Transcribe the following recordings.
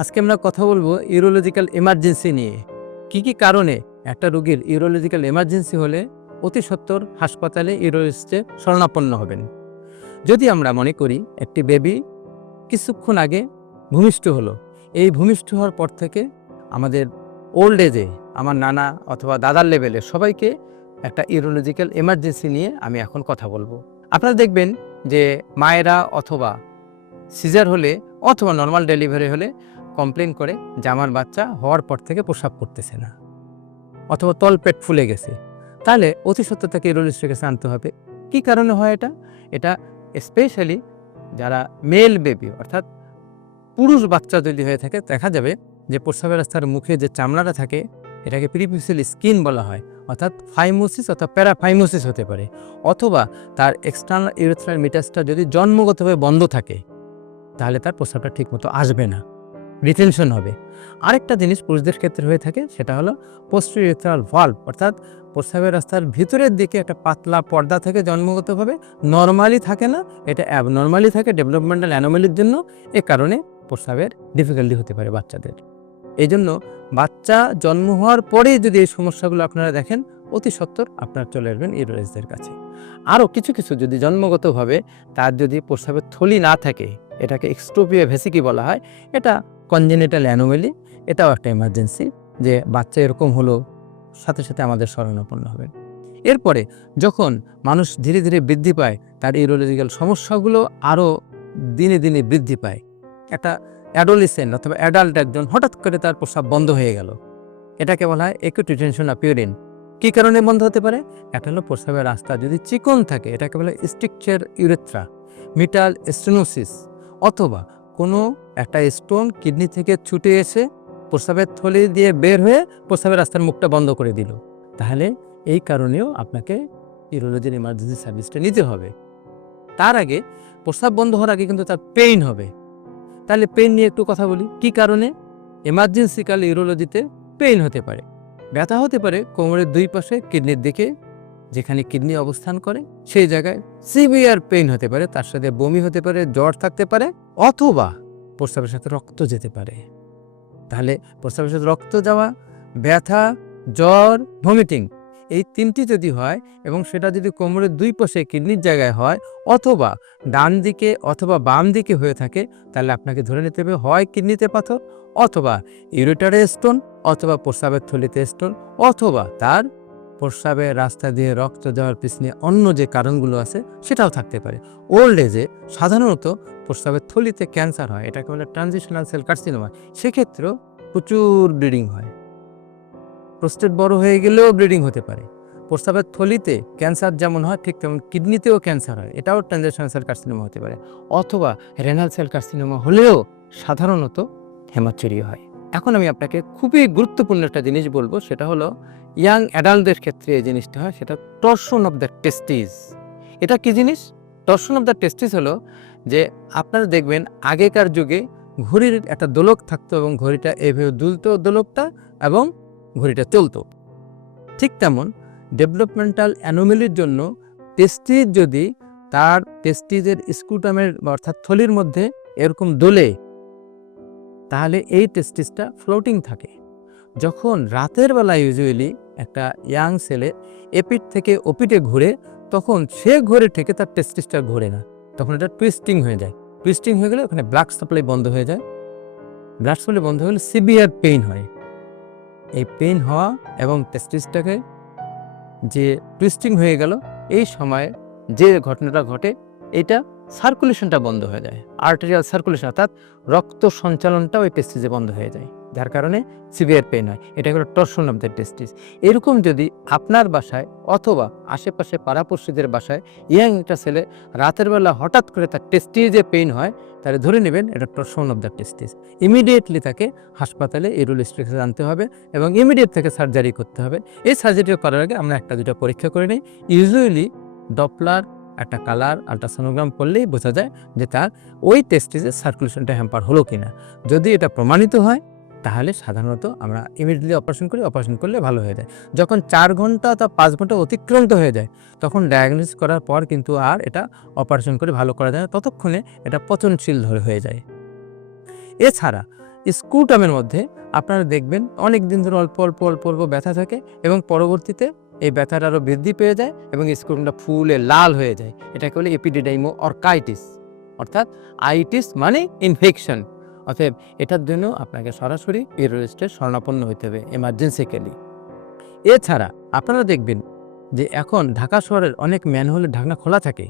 আজকে আমরা কথা বলব ইউরোলজিক্যাল এমার্জেন্সি নিয়ে। কি কি কারণে একটা রোগীর ইউরোলজিক্যাল এমার্জেন্সি হলে অতি সত্বর হাসপাতালে ইউরোলজিস্টে শরণাপন্ন হবেন। যদি আমরা মনে করি একটি বেবি কিছুক্ষণ আগে ভূমিষ্ঠ হলো, এই ভূমিষ্ঠ হওয়ার পর থেকে আমাদের ওল্ড এজে আমার নানা অথবা দাদার লেভেলে সবাইকে একটা ইউরোলজিক্যাল এমার্জেন্সি নিয়ে আমি এখন কথা বলব। আপনারা দেখবেন যে মায়েরা অথবা সিজার হলে অথবা নর্মাল ডেলিভারি হলে কমপ্লেন করে যে আমার বাচ্চা হওয়ার পর থেকে প্রসাব করতেছে না। অথবা তল পেট ফুলে গেছে। তাহলে অতি সত্ত্বর তাকে ইউরোলজিস্টের কাছে আনতে হবে। কি কারণে হয় এটা? এটা স্পেশালি যারা মেল বেবি অর্থাৎ পুরুষ বাচ্চা যদি হয়ে থাকে, দেখা যাবে যে প্রস্রাবের রাস্তার মুখে যে চামড়াটা থাকে এটাকে প্রিপিউসিয়াল স্কিন বলা হয়, অর্থাৎ ফাইমোসিস অথবা প্যারাফাইমোসিস হতে পারে, অথবা তার এক্সটার্নাল ইউরেথ্রাল মিটাসটা যদি জন্মগতভাবে বন্ধ থাকে, তাহলে তার প্রস্রাবটা ঠিকমতো আসবে না রিটেনশন হবে। আরেকটা জিনিস পুরুষদের ক্ষেত্রে হয়ে থাকে, সেটা হলো পোস্ট পোস্টিরিউথারাল ভাল্ভ অর্থাৎ প্রস্রাবের রাস্তার ভিতরের দিকে একটা পাতলা পর্দা থেকে জন্মগতভাবে নর্মালি থাকে না, এটা অ্যাবনর্মালি থাকে ডেভেলপমেন্টাল অ্যানোমালির জন্য, এ কারণে প্রস্রাবের ডিফিকাল্টি হতে পারে বাচ্চাদের। এই জন্য বাচ্চা জন্ম হওয়ার পরে যদি এই সমস্যাগুলো আপনারা দেখেন, অতি সত্বর আপনারা চলে আসবেন ইউরোলজিস্টদের কাছে। আরও কিছু কিছু যদি জন্মগতভাবে তার যদি প্রস্রাবের থলি না থাকে, এটাকে এক্সট্রোপিয়া ভেসিকি বলা হয়, এটা কনজেনেটাল অ্যানোমেলি, এটাও একটা এমার্জেন্সি যে বাচ্চা এরকম হলো, সাথে সাথে আমাদের শরণাপন্ন হবেন এরপরে যখন মানুষ ধীরে ধীরে বৃদ্ধি পায়, তার ইউরোলজিক্যাল সমস্যাগুলো আরও দিনে দিনে বৃদ্ধি পায়। একটা অ্যাডোলিসেন্ট অথবা অ্যাডাল্ট একজন হঠাৎ করে তার প্রস্রাব বন্ধ হয়ে গেল। এটাকে বলা হয় একুট রিটেনশন অ্যাপিওরিন কী কারণে বন্ধ হতে পারে? একটা হলো প্রস্রাবের রাস্তা। যদি চিকন থাকে, এটাকে বলে স্ট্রিকচার ইউরেথ্রা মিটাল স্টেনোসিস অথবা কোনো একটা স্টোন কিডনি থেকে ছুটে এসে প্রস্রাবের থলি দিয়ে বের হয়ে প্রস্রাবের রাস্তার মুখটা বন্ধ করে দিল। তাহলে এই কারণেও আপনাকে ইউরোলজির ইমার্জেন্সি সার্ভিসটা নিতে হবে। তার আগে প্রস্রাব বন্ধ হওয়ার আগে কিন্তু তার পেইন হবে। তাহলে পেন নিয়ে একটু কথা বলি। কি কারণে? এমার্জেন্সিকাল ইউরোলজিতে পেইন হতে পারে। ব্যথা হতে পারে কোমরের দুই পাশে, কিডনির দিকে, যেখানে কিডনি অবস্থান করে, সেই জায়গায় সিভিয়ার পেইন হতে পারে, তার সাথে বমি হতে পারে, জ্বর থাকতে পারে, অথবা প্রস্রাবের সাথে রক্ত যেতে পারে। তাহলে প্রস্রাবের সাথে রক্ত যাওয়া, ব্যথা, জ্বর ভমিটিং এই তিনটি যদি হয় এবং সেটা যদি কোমরের দুই পাশে কিডনির জায়গায় হয় অথবা ডান দিকে অথবা বাম দিকে হয়ে থাকে, তাহলে আপনাকে ধরে নিতে হবে হয় কিডনিতে পাথর অথবা ইউরেটারে স্টোন অথবা প্রস্রাবের থলিতে স্টোন অথবা তার প্রস্রাবের রাস্তা দিয়ে রক্ত যাওয়ার পিছনে অন্য যে কারণগুলো আছে সেটাও থাকতে পারে। ওল্ড এজে সাধারণত প্রস্রাবের থলিতে ক্যান্সার হয়, এটাকে বলে ট্রানজিশনাল সেল কার্সিনোমা। সেক্ষেত্রেও প্রচুর ব্লিডিং হয়। প্রস্টেট বড় হয়ে গেলেও ব্লিডিং হতে পারে। প্রস্রাবের থলিতে ক্যান্সার যেমন হয়, ঠিক তেমন কিডনিতেও ক্যান্সার হয়। এটাও ট্রানজিশনাল সেল কার্সিনোমা হতে পারে। অথবা রেনাল সেল কার্সিনোমা হলেও সাধারণত হেমাচুরি হয়। এখন আমি আপনাকে খুবই গুরুত্বপূর্ণ একটা জিনিস বলব, সেটা হলো ইয়াং অ্যাডাল্টদের ক্ষেত্রে এই জিনিসটা হয়, সেটা টর্শন অফ দ্য টেস্টিস এটা কি জিনিস? টর্শন অফ দ্য টেস্টিস হলো যে আপনারা দেখবেন আগেকার যুগে ঘড়ির একটা দোলক থাকতো এবং ঘড়িটা এভাবে দুলতো দোলকটা এবং ঘড়িটা চলতো। ঠিক তেমন ডেভেলপমেন্টাল অ্যানোমেলির জন্য টেস্টিস যদি তার টেস্টিজের স্কুটামের অর্থাৎ থলির মধ্যে এরকম দোলে, তাহলে এই টেস্টিসটা ফ্লোটিং থাকে। যখন রাতের বেলা ইউজুয়ালি একটা ইয়াং ছেলে এপিট থেকে ওপিটে ঘুরে, তখন সে ঘুরে থেকে তার টেস্টিসটা ঘোরে না। তখন এটা টুইস্টিং হয়ে যায়। টুইস্টিং হয়ে গেলে ওখানে ব্লাড সাপ্লাই বন্ধ হয়ে যায়। ব্লাড সাপ্লাই বন্ধ হয়ে গেলে সিভিয়ার পেইন হয়। এই পেন হওয়া এবং টেস্টিসটাকে যে টুইস্টিং হয়ে গেল, এই সময়ে যে ঘটনাটা ঘটে, এটা সার্কুলেশনটা বন্ধ হয়ে যায়। আর্টেরিয়াল সার্কুলেশন অর্থাৎ রক্ত সঞ্চালনটা ওই টেস্টিসে বন্ধ হয়ে যায়। যার কারণে সিভিয়ার পেন হয়। এটা হলো টর্শন অফ দ্য টেস্টিস এরকম যদি আপনার বাসায় অথবা আশেপাশে পাড়াপড়শিদের বাসায় ইয়াং একটা ছেলে রাতের বেলা হঠাৎ করে তার টেস্টিজে পেইন হয়, তাহলে ধরে নেবেন এটা torsion of the testis immediately তাকে হাসপাতালে এরোলিস্ট্রিক্সে আনতে হবে এবং ইমিডিয়েট তাকে সার্জারি করতে হবে। এই সার্জারি করার আগে আমরা একটা দুটো পরীক্ষা করে নিই। ইউজুয়ালি ডপলার একটা কালার আলট্রাসোনোগ্রাম করলেই বোঝা যায় যে তার ওই টেস্টিসের সার্কুলেশনটা হ্যাম্পার হলো কিনা। যদি এটা প্রমাণিত হয় তাহলে সাধারণত আমরা ইমিডিয়েটলি অপারেশন করি অপারেশন করলে ভালো হয়ে যায়। যখন চার ঘণ্টা অথবা পাঁচ ঘণ্টা অতিক্রান্ত হয়ে যায়, তখন ডায়াগনোস করার পর কিন্তু আর এটা অপারেশন করে ভালো করা যায় না। ততক্ষণে এটা পচনশীল ধরে হয়ে যায়। এছাড়া স্কুটামের মধ্যে আপনারা দেখবেন অনেক দিন ধরে অল্প অল্প অল্প অল্প ব্যথা থাকে এবং পরবর্তীতে এই ব্যথাটা আরও বৃদ্ধি পেয়ে যায় এবং স্কুটামটা ফুলে লাল হয়ে যায়। এটাকে বলে এপিডিডাইমো অর্কাইটিস অর্থাৎ আইটিস মানে ইনফেকশন অতএব এটার জন্য আপনাকে সরাসরি ইউরোলিস্টের শরণাপন্ন হতে হবে এমার্জেন্সিক্যালি এছাড়া আপনারা দেখবেন যে এখন ঢাকা শহরের অনেক ম্যানহোলের ঢাকনা খোলা থাকে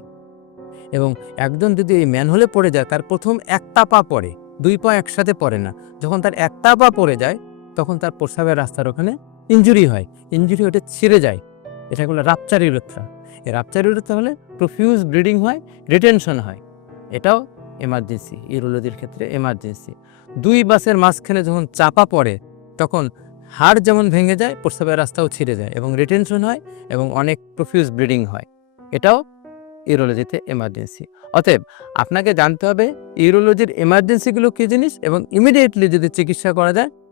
এবং একজন যদি এই ম্যানহোলে পড়ে যায়, তার প্রথম একটা পা পড়ে, দুই পা একসাথে পড়ে না। যখন তার একটা পা পড়ে যায়, তখন তার প্রস্রাবের রাস্তার ওখানে ইঞ্জুরি হয়। ইঞ্জুরি ওটা ছিঁড়ে যায়। এটা বলে রাপচার ইউরেথ্রা এই রাপচারি ইউরেথ্রা হলে প্রফিউজ ব্লিডিং হয় রিটেনশন হয়। এটাও এমার্জেন্সি ইউরোলজির ক্ষেত্রে এমার্জেন্সি দুই বাসের মাঝখানে যখন চাপা পড়ে, তখন হাড় যেমন ভেঙে যায়, প্রস্রাবের রাস্তাও ছিঁড়ে যায় এবং রিটেনশন হয় এবং অনেক প্রফিউজ ব্লিডিং হয়। এটাও ইউরোলজিতে এমার্জেন্সি অতএব আপনাকে জানতে হবে ইউরোলজির এমার্জেন্সিগুলো কী জিনিস এবং ইমিডিয়েটলি যদি চিকিৎসা করা যায়